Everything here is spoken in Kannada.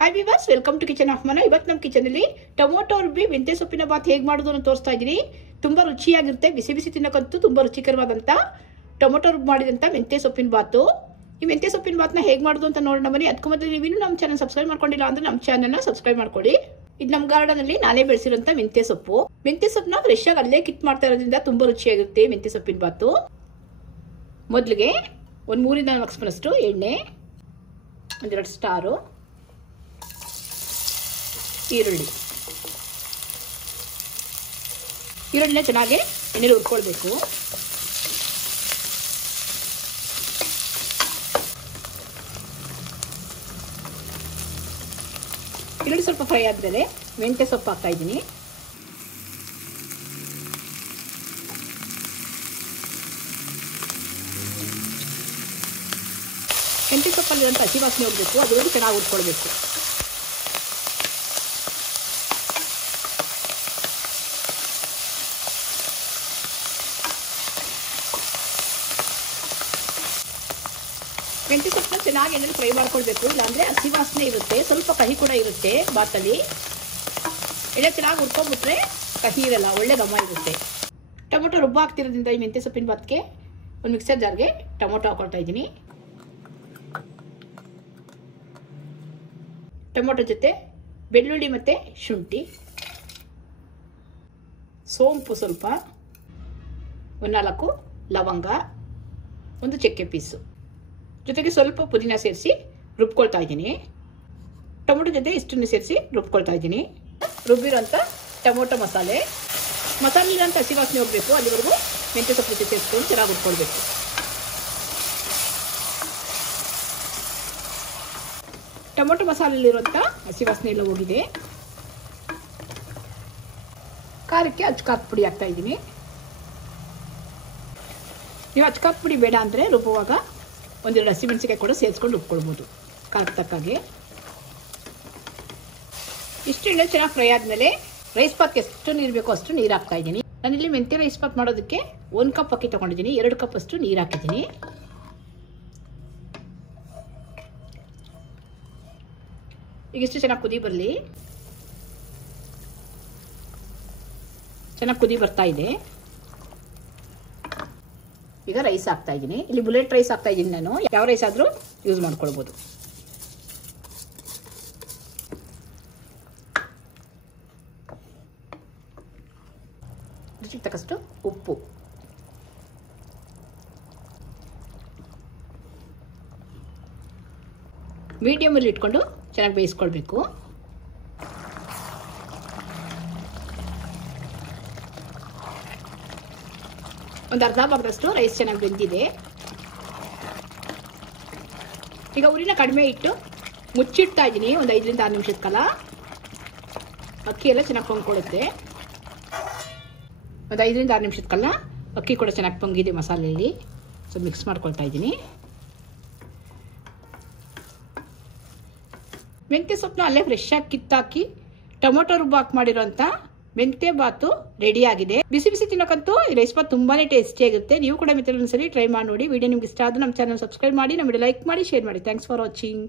Hi viewers, welcome to kitchen of ಮನ. ಇವತ್ತು ನಮ್ಮ ಕಿಚನಲ್ಲಿ ಟೊಮೊಟೊ ರುಬ್ಬಿ ಮೆಂತ್ಯ ಸೊಪ್ಪಿನ ಬಾತ್ ಹೇಗೆ ಮಾಡೋದು ಅಂತ ತೋರಿಸ್ತಾ ಇದ್ದೀನಿ. ತುಂಬ ರುಚಿಯಾಗಿರುತ್ತೆ, ಬಿಸಿ ಬಿಸಿ ತಿನ್ನಕ್ಕಂತೂ ತುಂಬ ರುಚಿಕರವಾದಂಥ ಟೊಮೊಟೊ ರುಬ್ಬಿ ಮಾಡಿದಂಥ ಮೆಂತ್ಯ ಸೊಪ್ಪಿನ ಬಾತು. ಈ ಮೆಂತ್ಯ ಸೊಪ್ಪಿನ ಬಾತ್ನ ಹೇಗೆ ಮಾಡೋದು ಅಂತ ನೋಡೋಣ ಬನ್ನಿ. ಅದಕ್ಕೂ ಮೊದಲು ನೀವಿನ್ನೂ ನಮ್ಮ ಚಾನಲ್ ಸಬ್ಸ್ಕ್ರೈಬ್ ಮಾಡ್ಕೊಂಡಿಲ್ಲ ಅಂದರೆ ನಮ್ಮ ಚಾನಲ್ನ ಸಬ್ಸ್ಕ್ರೈಬ್ ಮಾಡ್ಕೊಳ್ಳಿ. ಇದು ನಮ್ಮ ಗಾರ್ಡನಲ್ಲಿ ನಾನೇ ಬೆಳೆಸಿರೋಂಥ ಮೆಂತ್ಯ ಸೊಪ್ಪು. ಮೆಂತ್ಯ ಸೊಪ್ಪನ್ನ ಫ್ರೆಶ್ ಆಗಿ ಅಲ್ಲೇ ಕಿತ್ ಮಾಡ್ತಾ ಇರೋದ್ರಿಂದ ತುಂಬ ರುಚಿಯಾಗಿರುತ್ತೆ ಮೆಂತ್ಯ ಸೊಪ್ಪಿನ ಬಾತು. ಮೊದಲಿಗೆ ಒಂದು 3-4 ಸ್ಪೂನಷ್ಟು ಎಣ್ಣೆ, ಒಂದೆರಡು ಸ್ಟಾರು, ಈರುಳ್ಳಿನ ಚೆನ್ನಾಗಿ ಎಣ್ಣೆಲಿ ಹುರ್ಕೊಳ್ಬೇಕು. ಈರುಳ್ಳಿ ಸ್ವಲ್ಪ ಫ್ರೈ ಆದ್ಮೇಲೆ ಮೆಂತ್ಯ ಸೊಪ್ಪು ಹಾಕ್ತಾ ಇದ್ದೀನಿ. ಮೆಂತ್ಯ ಸೊಪ್ಪಲ್ಲಿರುವಂಥ ಹಸಿ ವಾಸನೆ ಹೋಗಬೇಕು, ಅದುವರೆಗೂ ಚೆನ್ನಾಗಿ ಹುರ್ಕೊಳ್ಬೇಕು. ಮೆಂತ್ಯ ಸೊಪ್ಪನ್ನ ಚೆನ್ನಾಗಿ ಎಣ್ಣೆಲಿ ಫ್ರೈ ಮಾಡ್ಕೊಳ್ಬೇಕು, ಇಲ್ಲಾಂದರೆ ಹಸಿ ವಾಸನೆ ಇರುತ್ತೆ, ಸ್ವಲ್ಪ ಕಹಿ ಕೂಡ ಇರುತ್ತೆ ಬಾತಲ್ಲಿ. ಎಣ್ಣೆ ಚೆನ್ನಾಗಿ ಹುರ್ಕೊಂಡ್ಬಿಟ್ರೆ ಕಹಿ ಇರಲ್ಲ, ಒಳ್ಳೆ ಘಮ ಇರುತ್ತೆ. ಟೊಮೊಟೊ ರುಬ್ಬ ಹಾಕ್ತಿರೋದ್ರಿಂದ ಈ ಮೆಂತ್ಯ ಸೊಪ್ಪಿನ ಬಾತ್ಗೆ ಒಂದು ಮಿಕ್ಸರ್ ಜಾರ್ಗೆ ಟೊಮೊಟೊ ಹಾಕೊಳ್ತಾ ಇದ್ದೀನಿ. ಟೊಮೊಟೊ ಜೊತೆ ಬೆಳ್ಳುಳ್ಳಿ ಮತ್ತು ಶುಂಠಿ, ಸೋಂಪು ಸ್ವಲ್ಪ, 4 ಲವಂಗ, 1 ಚಕ್ಕೆ ಪೀಸು, ಜೊತೆಗೆ ಸ್ವಲ್ಪ ಪುದೀನ ಸೇರಿಸಿ ರುಬ್ಕೊಳ್ತಾ ಇದ್ದೀನಿ. ಟೊಮೊಟೊ ಜೊತೆ ಇಷ್ಟನ್ನು ಸೇರಿಸಿ ರುಬ್ಕೊಳ್ತಾ ಇದ್ದೀನಿ. ರುಬ್ಬಿರೋಂಥ ಟೊಮೊಟೊ ಮಸಾಲೆಲಿರೋಂಥ ಹಸಿ ವಾಸನೆ ಹೋಗಬೇಕು, ಅಲ್ಲಿವರೆಗೂ ಮೆಂತ್ಯ ಸೊಪ್ಪು ಜೊತೆ ಸೇರಿಸ್ಕೊಂಡು ಚೆನ್ನಾಗಿ ರುಬ್ಕೊಳ್ಬೇಕು. ಟೊಮೊಟೊ ಮಸಾಲೆಯಲ್ಲಿರುವಂಥ ಹಸಿ ವಾಸನೆ ಎಲ್ಲ ಹೋಗಿದೆ. ಖಾರಕ್ಕೆ ಅಚ್ಕಾರದ ಪುಡಿ ಹಾಕ್ತಾ ಇದ್ದೀನಿ. ನೀವು ಅಚ್ಕಾರದ ಪುಡಿ ಬೇಡ ಅಂದರೆ ರುಬ್ಬುವಾಗ 1-2 ಹಸಿಮೆಣಸಿಕಾಯಿ ಕೂಡ ಸೇರಿಸ್ಕೊಂಡು ರುಬ್ಕೊಳ್ಬೋದು ಖಾರಕ್ಕೆ ತಕ್ಕಾಗೆ. ಇಷ್ಟು ಎಣ್ಣೆ ಚೆನ್ನಾಗಿ ಫ್ರೈ ಆದಮೇಲೆ ರೈಸ್ ಬಾತ್ಗೆ ಎಷ್ಟು ನೀರು ಬೇಕೋ ಅಷ್ಟು ನೀರು ಹಾಕ್ತಾ ಇದ್ದೀನಿ. ನಾನಿಲ್ಲಿ ಮೆಂತ್ಯ ರೈಸ್ ಬಾತ್ ಮಾಡೋದಕ್ಕೆ 1 ಕಪ್ ಅಕ್ಕಿ ತೊಗೊಂಡಿದ್ದೀನಿ, 2 ಕಪ್ ಅಷ್ಟು ನೀರು ಹಾಕಿದ್ದೀನಿ. ಈಗ ಇಷ್ಟು ಚೆನ್ನಾಗಿ ಕುದಿ ಬರಲಿ. ಚೆನ್ನಾಗಿ ಕುದಿ ಬರ್ತಾ ಇದೆ. ಈಗ ರೈಸ್ ಹಾಕ್ತಾ ಇದ್ದೀನಿ. ಇಲ್ಲಿ ಬುಲೆಟ್ ರೈಸ್ ಹಾಕ್ತಾ ಇದ್ದೀನಿ ನಾನು, ಯಾವ ರೈಸ್ ಆದರೂ ಯೂಸ್ ಮಾಡ್ಕೊಳ್ಬೋದು. ರುಚಿಗೆ ತಕ್ಕಷ್ಟು ಉಪ್ಪು, ಮೀಡಿಯಮಲ್ಲಿ ಇಟ್ಕೊಂಡು ಚೆನ್ನಾಗಿ ಬೇಯಿಸ್ಕೊಳ್ಬೇಕು. ಒಂದು ಅರ್ಧ ಭಾಗದಷ್ಟು ರೈಸ್ ಚೆನ್ನಾಗಿ ಬೆಂದಿದೆ. ಈಗ ಉರಿನ ಕಡಿಮೆ ಇಟ್ಟು ಮುಚ್ಚಿಡ್ತಾ ಇದ್ದೀನಿ ಒಂದು 5-6 ನಿಮಿಷದ ಕಾಲ. ಅಕ್ಕಿ ಎಲ್ಲ ಚೆನ್ನಾಗಿ ಪೊಂಗ್ಕೊಳ್ಳುತ್ತೆ. ಒಂದು 5-6 ನಿಮಿಷದ ಕಾಲ ಅಕ್ಕಿ ಕೂಡ ಚೆನ್ನಾಗಿ ಪೊಂಗಿದೆ ಮಸಾಲೆಯಲ್ಲಿ. ಸೊ ಮಿಕ್ಸ್ ಮಾಡ್ಕೊಳ್ತಾ ಇದ್ದೀನಿ. ಮೆಂತ್ಯ ಸೊಪ್ಪನ್ನ ಅಲ್ಲೇ ಫ್ರೆಶ್ ಆಗಿ ಕಿತ್ತಾಕಿ ಟೊಮೊಟೊ ರುಬ್ಬಾಕಿ ಮಾಡಿರೋಂಥ ಮೆಂತ್ಯ ಬಾತು ರೆಡಿ ಆಗಿದೆ. ಬಿಸಿ ಬಿಸಿ ತಿನ್ನಕ್ಕಂತೂ ಈ ರೈಸ್ ಬಾತ್ ತುಂಬಾನೇ ಟೇಸ್ಟಿಯಾಗಿರುತ್ತೆ. ನೀವು ಕೂಡ ಮೆತ್ತಲ್ಲಿ ಒಂದ್ಸರಿ ಟ್ರೈ ಮಾಡಿ ನೋಡಿ. ವಿಡಿಯೋ ನಿಮ್ಗೆ ಇಷ್ಟ ಆದ್ರೆ ನಮ್ಮ ಚಾನಲ್ ಸಬ್ಸ್ಕ್ರೈಬ್ ಮಾಡಿ, ನಮ್ಮ ವಿಡಿಯೋ ಲೈಕ್ ಮಾಡಿ, ಶೇರ್ ಮಾಡಿ. Thanks for watching.